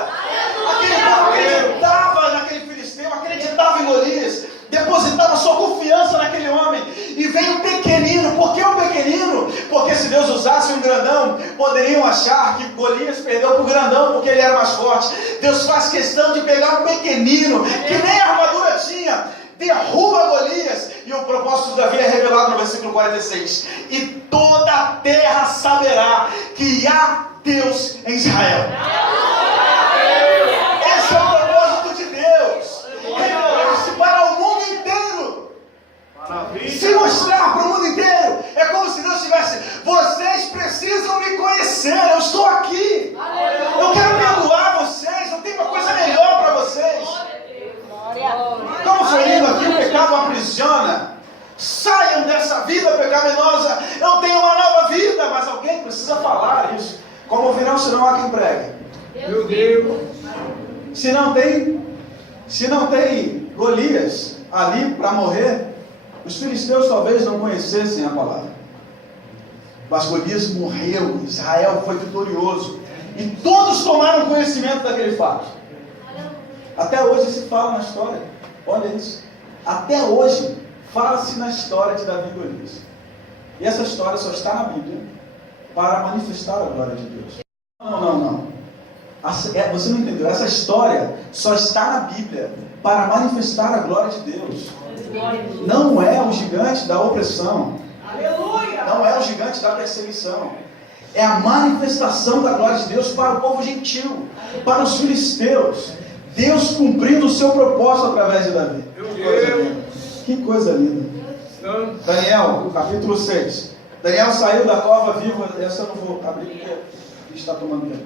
Aquele povo acreditava naquele filisteu, acreditava em Golias, depositava sua confiança naquele homem. E vem o pequenino. Por que o pequenino? Porque se Deus usasse um grandão, poderiam achar que Golias perdeu para o grandão porque ele era mais forte. Deus faz questão de pegar um pequenino que nem armadura tinha, derruba Golias, e o propósito de Davi é revelado no versículo 46. E toda a terra saberá que há Deus em Israel. Esse é o propósito de Deus, revelar-se para o mundo inteiro, se mostrar para o mundo inteiro. É como se Deus tivesse: vocês precisam me conhecer, eu estou aqui, eu quero perdoar vocês, eu tenho uma coisa melhor para vocês. Como foi lindo aqui, o pecado aprisiona. Saiam dessa vida pecaminosa. Eu tenho uma nova vida. Mas alguém precisa falar isso. Como ouvirão se não há quem pregue? Meu Deus! Se não tem Golias ali para morrer, os filisteus talvez não conhecessem a palavra. Mas Golias morreu, Israel foi vitorioso, e todos tomaram conhecimento daquele fato. Até hoje se fala na história. Olha isso. Até hoje fala-se na história de Davi e Golias. E essa história só está na Bíblia para manifestar a glória de Deus. Não. Você não entendeu. Essa história só está na Bíblia para manifestar a glória de Deus. Não é o gigante da opressão. Não é o gigante da perseguição. É a manifestação da glória de Deus para o povo gentil, para os filisteus. Deus cumprindo o seu propósito através de Davi. Que coisa linda. Daniel, capítulo 6. Daniel saiu da cova vivo. Essa eu não vou abrir porque está tomando tempo.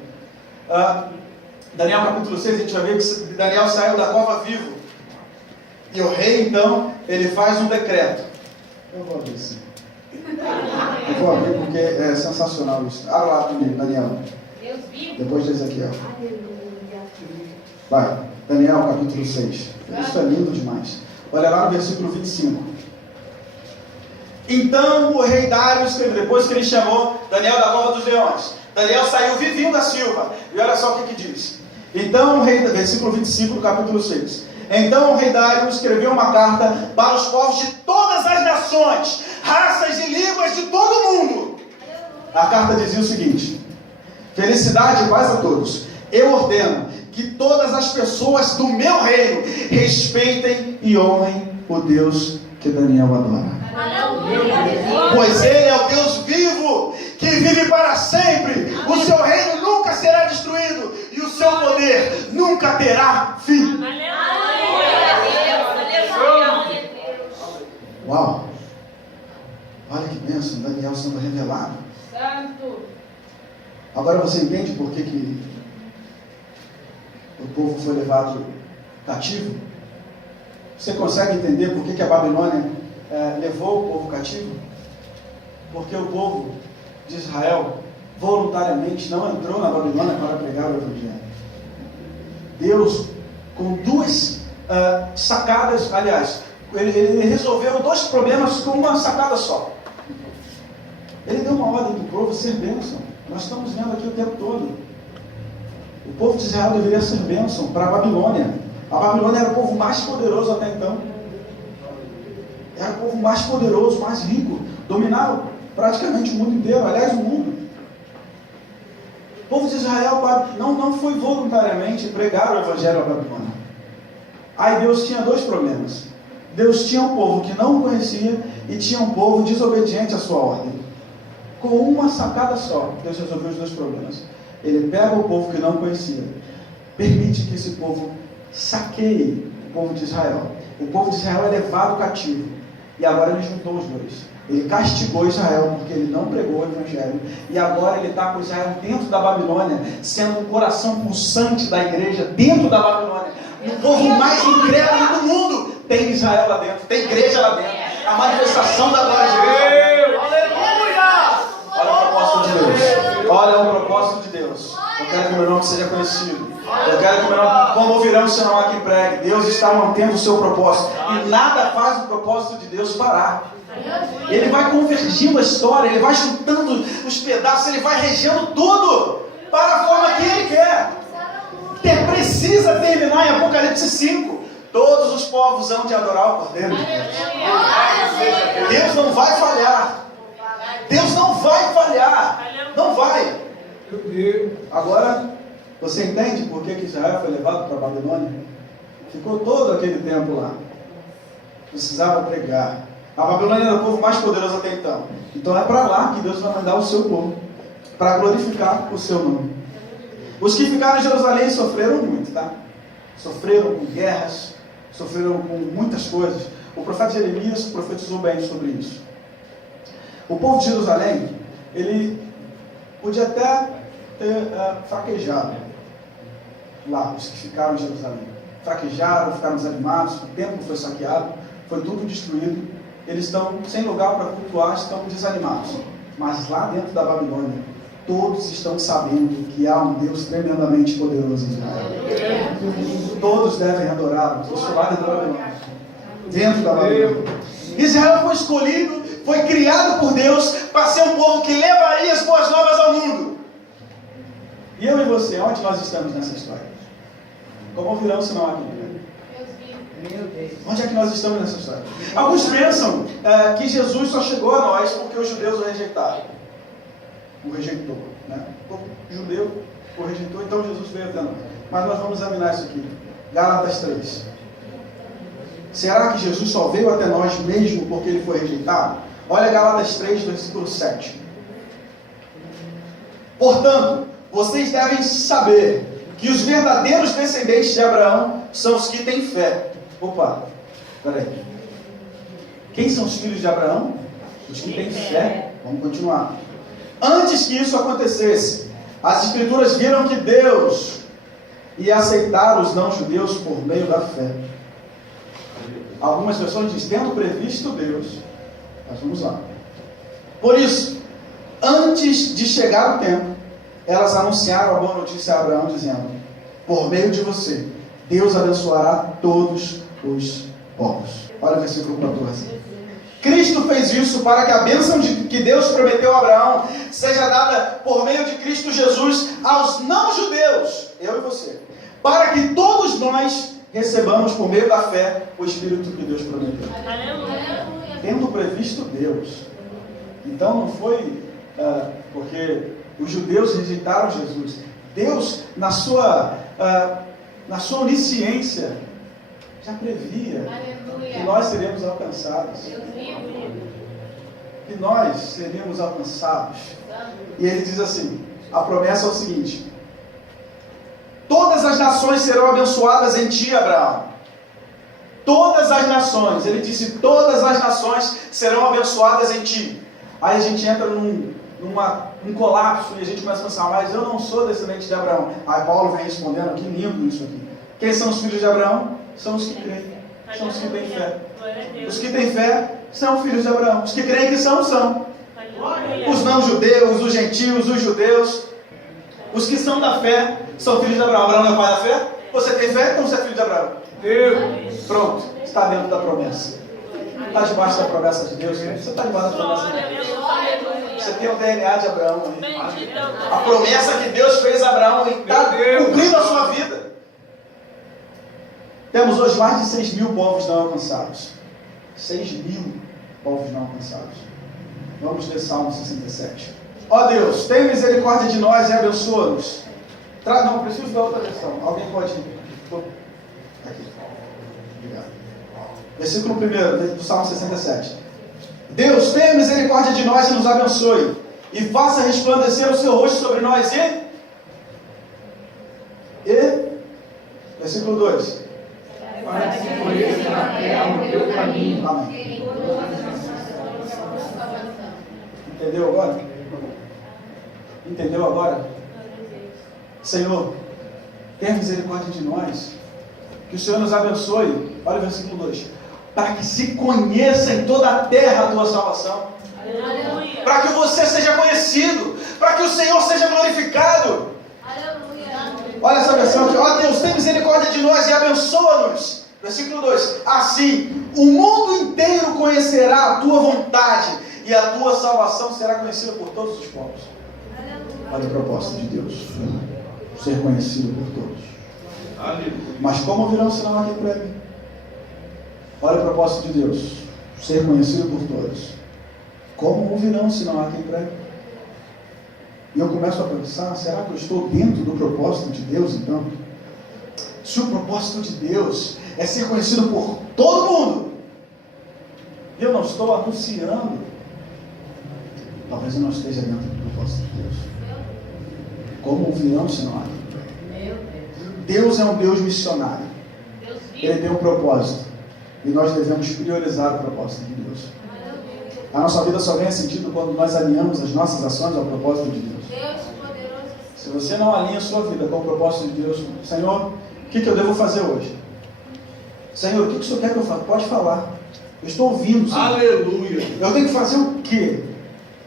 Daniel capítulo 6, a gente vai ver que Daniel saiu da cova vivo. E o rei, então, ele faz um decreto. Eu vou abrir sim. Eu vou abrir porque é sensacional isso. Abra lá comigo, Daniel. Depois de Ezequiel. Vai, Daniel capítulo 6. Isso é lindo demais. Olha lá no versículo 25. Então o rei Dário escreveu, depois que ele chamou Daniel da cova dos leões. Daniel saiu vivinho da silva. E olha só o que diz. Então o rei, versículo 25 do capítulo 6. Então o rei Dário escreveu uma carta para os povos de todas as nações, raças e línguas de todo o mundo. A carta dizia o seguinte: felicidade e paz a todos. Eu ordeno que todas as pessoas do meu reino respeitem e honrem o Deus que Daniel adora. Pois ele é o Deus vivo, que vive para sempre. O seu reino nunca será destruído e o seu poder nunca terá fim. Uau! Olha que bênção, Daniel sendo revelado. Agora você entende por que o povo foi levado cativo? Você consegue entender por que a Babilônia levou o povo cativo? Porque o povo de Israel voluntariamente não entrou na Babilônia para pregar o Evangelho. Deus, com duas sacadas, aliás, ele resolveu dois problemas com uma sacada só. Ele deu uma ordem para o povo ser bênção. Nós estamos vendo aqui o tempo todo. O povo de Israel deveria ser bênção para a Babilônia. A Babilônia era o povo mais poderoso até então. Era o povo mais poderoso, mais rico. Dominava praticamente o mundo inteiro, aliás, o mundo. O povo de Israel não foi voluntariamente pregar o Evangelho à Babilônia. Aí Deus tinha dois problemas. Deus tinha um povo que não o conhecia e tinha um povo desobediente à sua ordem. Com uma sacada só, Deus resolveu os dois problemas. Ele pega o povo que não conhecia, permite que esse povo saqueie o povo de Israel. O povo de Israel é levado cativo. E agora ele juntou os dois. Ele castigou Israel porque ele não pregou o Evangelho. E agora ele está com Israel dentro da Babilônia, sendo o coração pulsante da igreja dentro da Babilônia. E o povo mais incrédulo do mundo tem Israel lá dentro, tem igreja lá dentro. A manifestação da glória de Deus. Aleluia! Olha o propósito de Deus. Olha o propósito de Deus. Eu quero que o meu nome seja conhecido. Eu quero que o meu nome, como ouvirão se não há quem pregue. Deus está mantendo o seu propósito. E nada faz o propósito de Deus parar. Ele vai convergindo a história, ele vai juntando os pedaços, ele vai regendo tudo para a forma que ele quer. Que precisa terminar em Apocalipse 5. Todos os povos hão de adorar o Cordeiro de Deus. Deus não vai falhar. Deus não vai falhar. Não vai. Agora, você entende por que Israel foi levado para a Babilônia? Ficou todo aquele tempo lá. Precisava pregar. A Babilônia era o povo mais poderoso até então. Então é para lá que Deus vai mandar o seu povo, para glorificar o seu nome. Os que ficaram em Jerusalém sofreram muito, tá? Sofreram com guerras, sofreram com muitas coisas. O profeta Jeremias profetizou bem sobre isso. O povo de Jerusalém, ele podia até ter fraquejado lá, os que ficaram em Jerusalém. Fraquejaram, ficaram desanimados, o templo foi saqueado, foi tudo destruído. Eles estão sem lugar para cultuar, estão desanimados. Mas lá dentro da Babilônia, todos estão sabendo que há um Deus tremendamente poderoso em Israel. Todos devem adorar o Deus lá dentro da Babilônia. Dentro da Babilônia. Israel foi escolhido, foi criado por Deus para ser um povo que levaria as boas novas ao mundo. E eu e você, onde nós estamos nessa história? Como ouvirão se não há quem? Onde é que nós estamos nessa história? Alguns pensam que Jesus só chegou a nós porque os judeus o rejeitaram. O rejeitou, né? O judeu o rejeitou, então Jesus veio até nós. Mas nós vamos examinar isso aqui. Gálatas 3. Será que Jesus só veio até nós mesmo porque ele foi rejeitado? Olha Gálatas 3, versículo 7. Portanto, vocês devem saber que os verdadeiros descendentes de Abraão são os que têm fé. Opa, peraí. Quem são os filhos de Abraão? Os que têm fé. Vamos continuar. Antes que isso acontecesse, as Escrituras viram que Deus ia aceitar os não-judeus por meio da fé. Algumas pessoas dizem, tendo previsto Deus. Mas vamos lá. Por isso, antes de chegar o tempo, elas anunciaram a boa notícia a Abraão, dizendo, por meio de você, Deus abençoará todos os povos. Olha o versículo 14. Cristo fez isso para que a bênção que Deus prometeu a Abraão seja dada por meio de Cristo Jesus aos não-judeus, eu e você, para que todos nós recebamos por meio da fé o Espírito que Deus prometeu. Aleluia. Tendo previsto Deus. Então não foi porque os judeus rejeitaram Jesus. Deus, na sua onisciência, já previa que nós seríamos alcançados. Que nós seríamos alcançados. E ele diz assim, a promessa é o seguinte: todas as nações serão abençoadas em ti, Abraão. Todas as nações, ele disse, todas as nações serão abençoadas em ti. Aí a gente entra num colapso e a gente começa a pensar, mas eu não sou descendente de Abraão. Aí Paulo vem respondendo, que lindo isso aqui. Quem são os filhos de Abraão? São os que creem, são os que têm fé. Os que têm fé são filhos de Abraão. Os que creem que são. Os não-judeus, os gentios, os judeus. Os que são da fé são filhos de Abraão. Abraão não é pai da fé? Você tem fé, então você é filho de Abraão. Deus. Pronto, está dentro da promessa. Está debaixo da promessa de Deus. Você está debaixo da promessa de Deus. Você tem o DNA de Abraão aí. A promessa que Deus fez a Abraão está cumprindo a sua vida. Temos hoje mais de 6.000 povos não alcançados. 6.000 povos não alcançados. Vamos ler Salmo 67. Ó Deus, tenha misericórdia de nós e abençoa-nos. Não, preciso da outra versão. Alguém pode... Aqui. Versículo 1 do Salmo 67. Deus, tenha misericórdia de nós e nos abençoe, e faça resplandecer o seu rosto sobre nós versículo 2. Para que se conheça na terra o teu caminho. Amém. Entendeu agora? Entendeu agora? Senhor, tenha misericórdia de nós, que o Senhor nos abençoe. Olha o versículo 2. Para que se conheça em toda a terra a tua salvação. Aleluia. Para que você seja conhecido, para que o Senhor seja glorificado. Aleluia. Olha essa versão aqui. Ó Deus, tem misericórdia de nós e abençoa-nos. Versículo 2. Assim, o mundo inteiro conhecerá a tua vontade e a tua salvação será conhecida por todos os povos. Olha o propósito de Deus. Ser conhecido por todos. Aleluia. Mas como virá o sinal aqui para mim? Olha o propósito de Deus. Ser conhecido por todos. Como ouvirão o sinal aqui para mim? E eu começo a pensar, será que eu estou dentro do propósito de Deus então? Se o propósito de Deus é ser conhecido por todo mundo, e eu não estou anunciando, talvez eu não esteja dentro do propósito de Deus. Como ouvirão o sinal aqui? Deus é um Deus missionário. Ele tem um propósito. E nós devemos priorizar o propósito de Deus. A nossa vida só ganha sentido quando nós alinhamos as nossas ações ao propósito de Deus. Se você não alinha a sua vida com o propósito de Deus, Senhor, o que eu devo fazer hoje? Senhor, o que o Senhor quer que eu faça? Pode falar. Eu estou ouvindo, Senhor. Aleluia. Eu tenho que fazer o quê?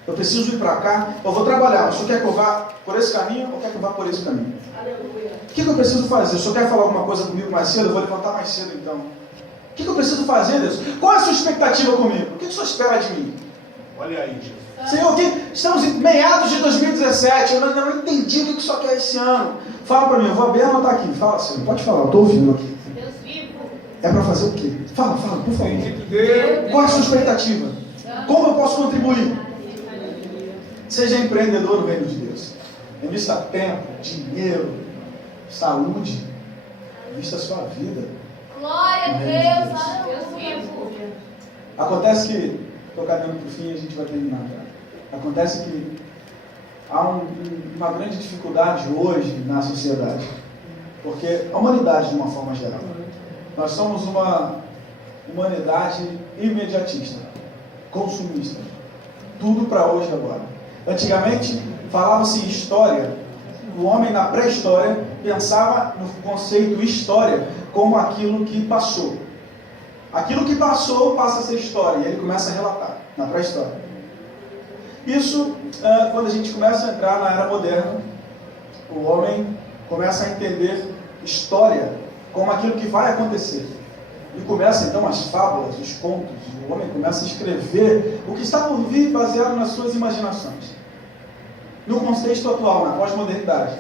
Eu preciso ir para cá, eu vou trabalhar. O Senhor quer que eu vá por esse caminho ou quer que eu vá por esse caminho? Aleluia. O que eu preciso fazer? O Senhor quer falar alguma coisa comigo mais cedo? Eu vou levantar mais cedo então. O que eu preciso fazer, Deus? Qual é a sua expectativa comigo? O que o Senhor espera de mim? Olha aí, Jesus. Senhor, estamos em meados de 2017, eu ainda não entendi o que o Senhor quer esse ano. Fala para mim, eu vou bem anotar aqui. Fala, Senhor, pode falar, eu estou ouvindo aqui. Deus vivo. É para fazer o quê? Fala, por favor. Deus. Qual é a sua expectativa? Como eu posso contribuir? Seja empreendedor no reino de Deus. Invista tempo, dinheiro, saúde. Invista a sua vida. Glória a Deus. Deus vivo. Acontece que, estou caminhando para o fim e a gente vai terminar. Tá? Acontece que há uma grande dificuldade hoje na sociedade. Porque a humanidade, de uma forma geral, nós somos uma humanidade imediatista, consumista. Tudo para hoje e agora. Antigamente, falava-se em história. O homem, na pré-história, pensava no conceito história como aquilo que passou. Aquilo que passou passa a ser história, e ele começa a relatar na pré-história. Isso, quando a gente começa a entrar na era moderna, o homem começa a entender história como aquilo que vai acontecer. E começa então as fábulas, os contos, o homem começa a escrever o que está por vir baseado nas suas imaginações. No contexto atual, na pós-modernidade,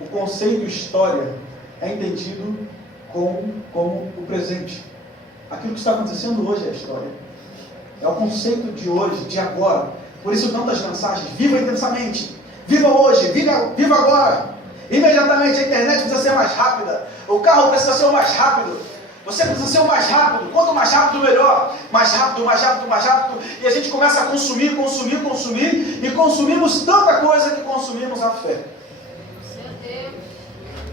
o conceito história é entendido como o presente. Aquilo que está acontecendo hoje é a história. É o conceito de hoje, de agora. Por isso tantas mensagens, viva intensamente, viva hoje, viva agora. Imediatamente a internet precisa ser mais rápida, o carro precisa ser o mais rápido, você precisa ser o mais rápido, quanto mais rápido melhor, mais rápido, mais rápido, mais rápido, e a gente começa a consumir, e consumimos tanta coisa que consumimos a fé.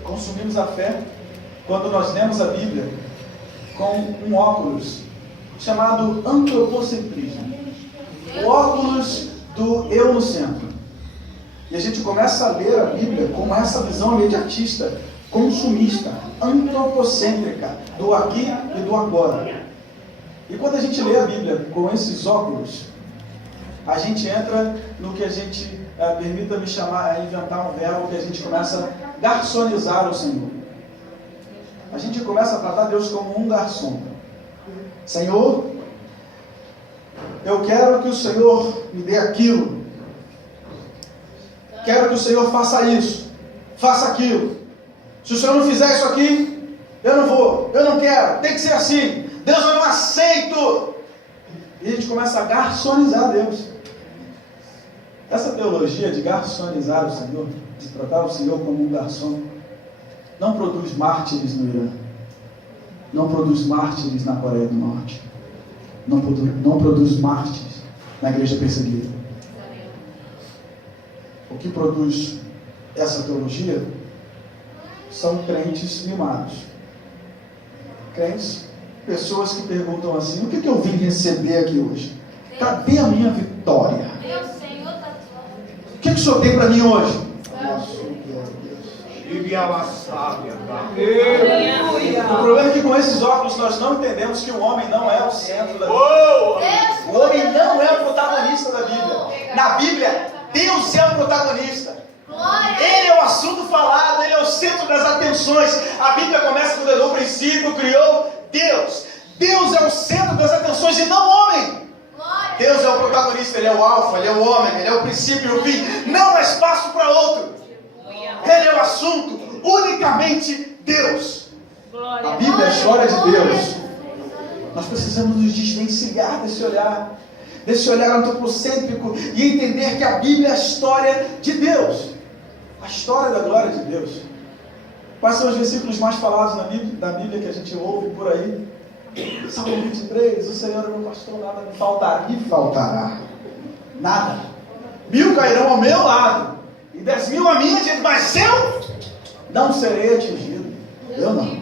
Consumimos a fé quando nós lemos a Bíblia com um óculos chamado antropocentrismo, o óculos do eu no centro. E a gente começa a ler a Bíblia com essa visão imediatista, consumista, antropocêntrica, do aqui e do agora. E quando a gente lê a Bíblia com esses óculos, a gente entra no que a gente, permita-me chamar, inventar um verbo que a gente começa a garçonizar o Senhor. A gente começa a tratar Deus como um garçom. Senhor, eu quero que o Senhor me dê aquilo. Quero que o Senhor faça isso, faça aquilo. Se o Senhor não fizer isso aqui, eu não vou, eu não quero, tem que ser assim. Deus, eu não aceito. E a gente começa a garçonizar Deus. Essa teologia de garçonizar o Senhor, de tratar o Senhor como um garçom, não produz mártires no Irã. não produz mártires na Coreia do Norte. Não produz mártires na igreja perseguida. O que produz essa teologia são crentes mimados. Crentes, pessoas que perguntam assim: o que eu vim receber aqui hoje? Cadê a minha vitória? O que o Senhor tem para mim hoje? O problema é que com esses óculos nós não entendemos que o homem não é o centro da Bíblia. O homem não é o protagonista da Bíblia. Na Bíblia, Deus é o protagonista. Ele é o assunto falado, ele é o centro das atenções. A Bíblia começa quando no princípio criou Deus. Deus é o centro das atenções e não o homem. Deus é o protagonista, ele é o alfa, ele é o ômega, ele é o princípio e o fim. Não há espaço para outro. Ele é o assunto, unicamente Deus. A Bíblia é a história de Deus. Nós precisamos nos desvencilhar desse olhar antropocêntrico e entender que a Bíblia é a história de Deus, a história da glória de Deus. Quais são os versículos mais falados da Bíblia que a gente ouve por aí? Salmo 23, o Senhor é meu pastor, nada me faltará. Nada. 1000 cairão ao meu lado e 10.000 à minha direita, mas eu não serei atingido. Eu não.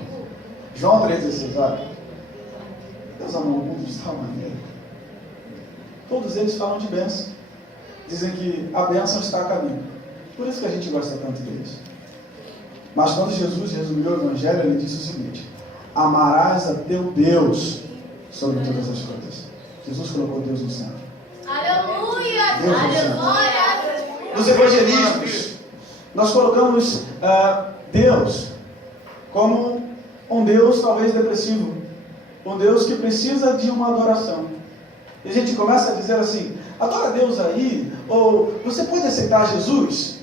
João 3,16, olha. Deus amou o mundo de tal maneira. Todos eles falam de bênção. Dizem que a bênção está a caminho. Por isso que a gente gosta tanto deles. Mas quando Jesus resumiu o Evangelho, ele disse o seguinte: amarás a teu Deus sobre todas as coisas. Jesus colocou Deus no centro. Aleluia! Deus no centro. Nos evangelismos, nós colocamos Deus como um Deus talvez depressivo, um Deus que precisa de uma adoração. E a gente começa a dizer assim: adora Deus aí, ou você pode aceitar Jesus?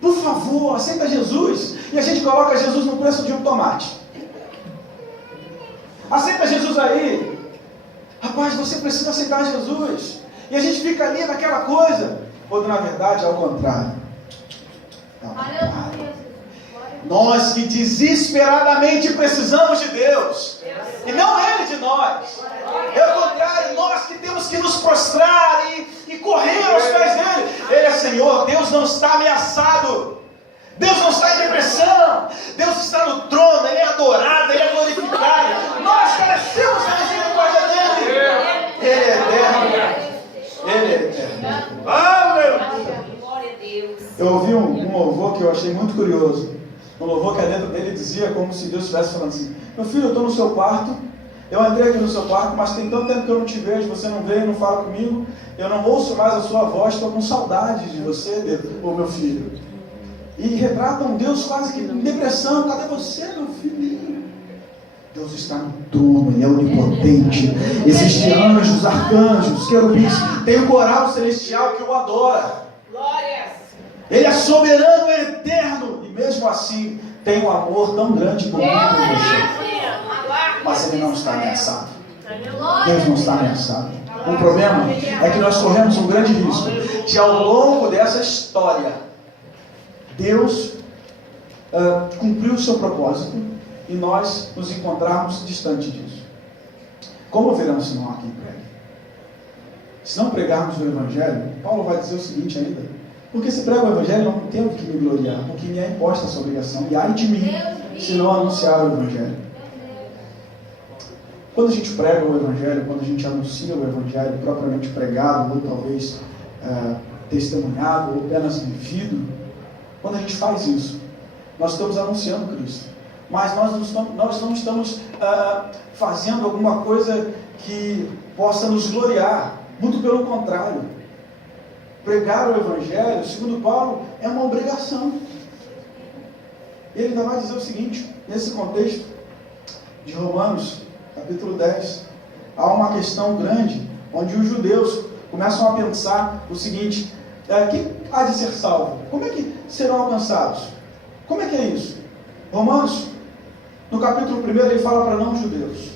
Por favor, aceita Jesus. E a gente coloca Jesus no preço de um tomate. Aceita Jesus aí. Rapaz, você precisa aceitar Jesus. E a gente fica ali naquela coisa, quando na verdade é ao contrário. Nós que desesperadamente precisamos de Deus, e não Ele de nós. É o contrário, nós que temos que nos prostrar e correr aos pés dele. Ele é Senhor. Deus não está ameaçado, Deus não está em depressão, Deus está no trono, Ele é adorado, Ele é glorificado. Nós carecemos da misericórdia dele. Ele é eterno. Ele é eterno. Aleluia. Eu ouvi um louvor que eu achei muito curioso. Um louvor que dentro dele dizia como se Deus estivesse falando assim: meu filho, eu estou no seu quarto, eu entrei aqui no seu quarto, mas tem tanto tempo que eu não te vejo, você não veio, não fala comigo, eu não ouço mais a sua voz, estou com saudade de você, meu filho. E retrata um Deus quase que em depressão: cadê você, meu filhinho? Deus está no trono, Ele é onipotente. Existem anjos, arcanjos, querubins, tem um coral celestial que o adora. Ele é soberano, é eterno, e mesmo assim tem um amor tão grande por mim e por você. Mas Ele não está ameaçado. Deus não está ameaçado. O problema é que nós corremos um grande risco de, ao longo dessa história, Deus cumpriu o seu propósito e nós nos encontrarmos distante disso. Como verão se não há quem pregue? Se não pregarmos o Evangelho, Paulo vai dizer o seguinte ainda: porque se prego o Evangelho, não tenho que me gloriar, porque me é imposta essa obrigação, e ai de mim se não anunciar o Evangelho. Quando a gente prega o Evangelho, quando a gente anuncia o Evangelho propriamente pregado, ou talvez testemunhado, ou apenas vivido, quando a gente faz isso, nós estamos anunciando Cristo. Mas nós não estamos fazendo alguma coisa que possa nos gloriar. Muito pelo contrário. Pregar o Evangelho, segundo Paulo, é uma obrigação. Ele ainda vai dizer o seguinte, nesse contexto de Romanos, capítulo 10, há uma questão grande, onde os judeus começam a pensar o seguinte: quem há de ser salvo? Como é que serão alcançados? Como é que é isso? Romanos, no capítulo 1, ele fala para não-judeus.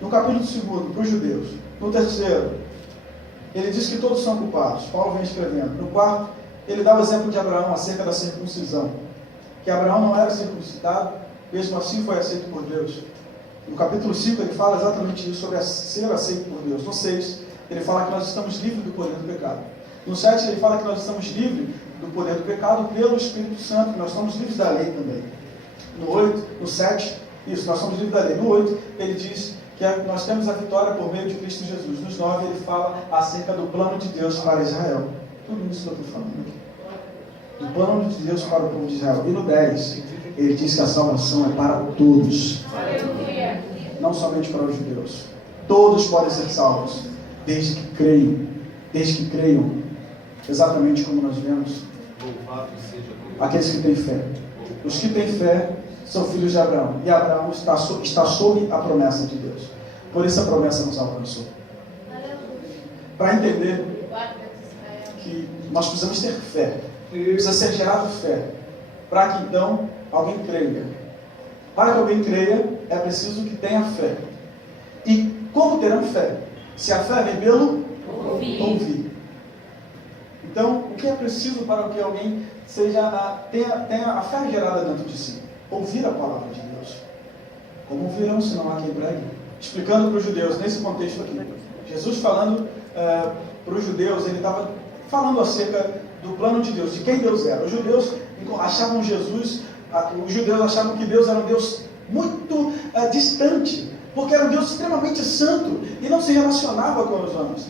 No capítulo 2, para os judeus. No 3, ele diz que todos são culpados. Paulo vem escrevendo. No 4, ele dá o exemplo de Abraão acerca da circuncisão. Que Abraão não era circuncidado, mesmo assim foi aceito por Deus. No capítulo 5 ele fala exatamente isso, sobre ser aceito por Deus. No 6 ele fala que nós estamos livres do poder do pecado. No 7 ele fala que nós estamos livres do poder do pecado pelo Espírito Santo, que nós estamos livres da lei também. No 8, no 7, isso, nós somos livres da lei. No 8 ele diz que nós temos a vitória por meio de Cristo Jesus. Nos 9 ele fala acerca do plano de Deus para Israel. Tudo isso que eu estou falando aqui. Do plano de Deus para o povo de Israel. E no 10 ele diz que a salvação é para todos. Aleluia. Não somente para os judeus. Todos podem ser salvos, desde que creiam. Desde que creiam. Exatamente como nós vemos. Aqueles que têm fé. Os que têm fé são filhos de Abraão. E Abraão está sob a promessa de Deus. Por isso a promessa nos alcançou. Para entender que nós precisamos ter fé. Precisa ser gerado fé. Para que então alguém creia. Para que alguém creia, é preciso que tenha fé. E como terão fé? Se a fé vem pelo ouvir. Então, o que é preciso para que alguém tenha a fé gerada dentro de si? Ouvir a palavra de Deus. Como ouvirão se não há quem pregue? Explicando para os judeus, nesse contexto aqui. Jesus falando para os judeus, ele estava falando acerca do plano de Deus, de quem Deus era. Os judeus achavam que Deus era um Deus muito distante, porque era um Deus extremamente santo e não se relacionava com os homens.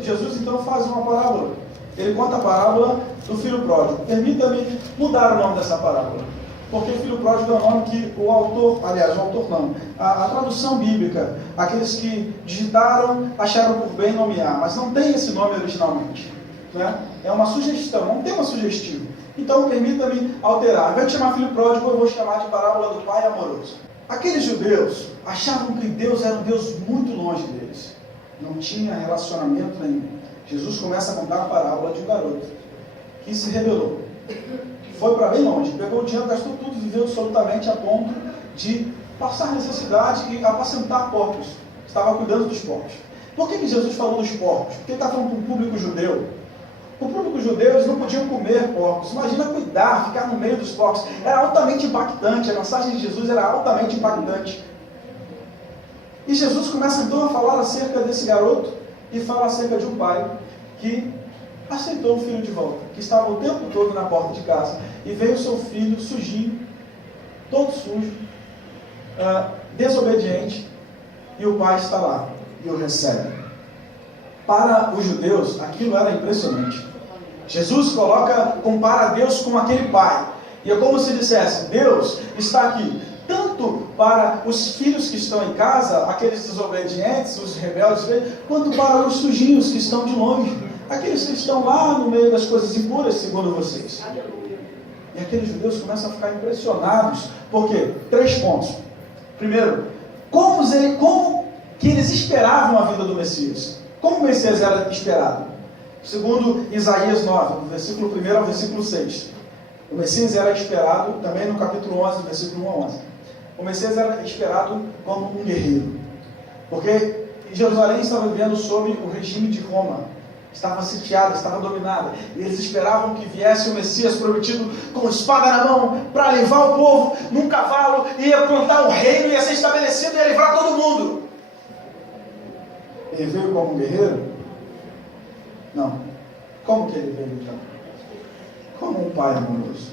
Jesus então faz uma parábola. Ele conta a parábola do filho pródigo. Permita-me mudar o nome dessa parábola, porque o filho pródigo é um nome que o autor não, a tradução bíblica, aqueles que digitaram, acharam por bem nomear, mas não tem esse nome originalmente, né? É uma sugestão, é um tema sugestivo. Então permita-me alterar, ao invés de chamar filho pródigo, eu vou chamar de parábola do pai amoroso. Aqueles judeus achavam que Deus era um Deus muito longe deles, não tinha relacionamento nenhum. Jesus começa a contar a parábola de um garoto que se rebelou, foi para bem longe, pegou o dinheiro, gastou tudo, viveu absolutamente a ponto de passar necessidade e apacentar porcos. Estava cuidando dos porcos. Por que Jesus falou dos porcos? Porque ele está falando para um público judeu. O público judeu, eles não podiam comer porcos. Imagina cuidar, ficar no meio dos porcos. Era altamente impactante, a mensagem de Jesus era altamente impactante. E Jesus começa então a falar acerca desse garoto e fala acerca de um pai que aceitou o filho de volta, que estava o tempo todo na porta de casa, e veio seu filho sujinho, todo sujo, desobediente, e o pai está lá e o recebe. Para os judeus, aquilo era impressionante. Jesus compara Deus com aquele pai, e é como se dissesse: Deus está aqui tanto para os filhos que estão em casa, aqueles desobedientes, os rebeldes, quanto para os sujinhos que estão de longe, aqueles que estão lá no meio das coisas impuras, segundo vocês. E aqueles judeus começam a ficar impressionados. Por quê? 3 pontos. Primeiro, como que eles esperavam a vinda do Messias? Como o Messias era esperado? Segundo Isaías 9, do versículo 1 ao versículo 6. O Messias era esperado, também no capítulo 11, versículo 1 a 11. O Messias era esperado como um guerreiro. Porque Jerusalém estava vivendo sob o regime de Roma. Estava sitiada, estava dominada. E eles esperavam que viesse o Messias prometido com espada na mão para levar o povo num cavalo, ia plantar um reino, ia ser estabelecido e ia livrar todo mundo. Ele veio como um guerreiro? Não. Como que ele veio então? Como um pai amoroso.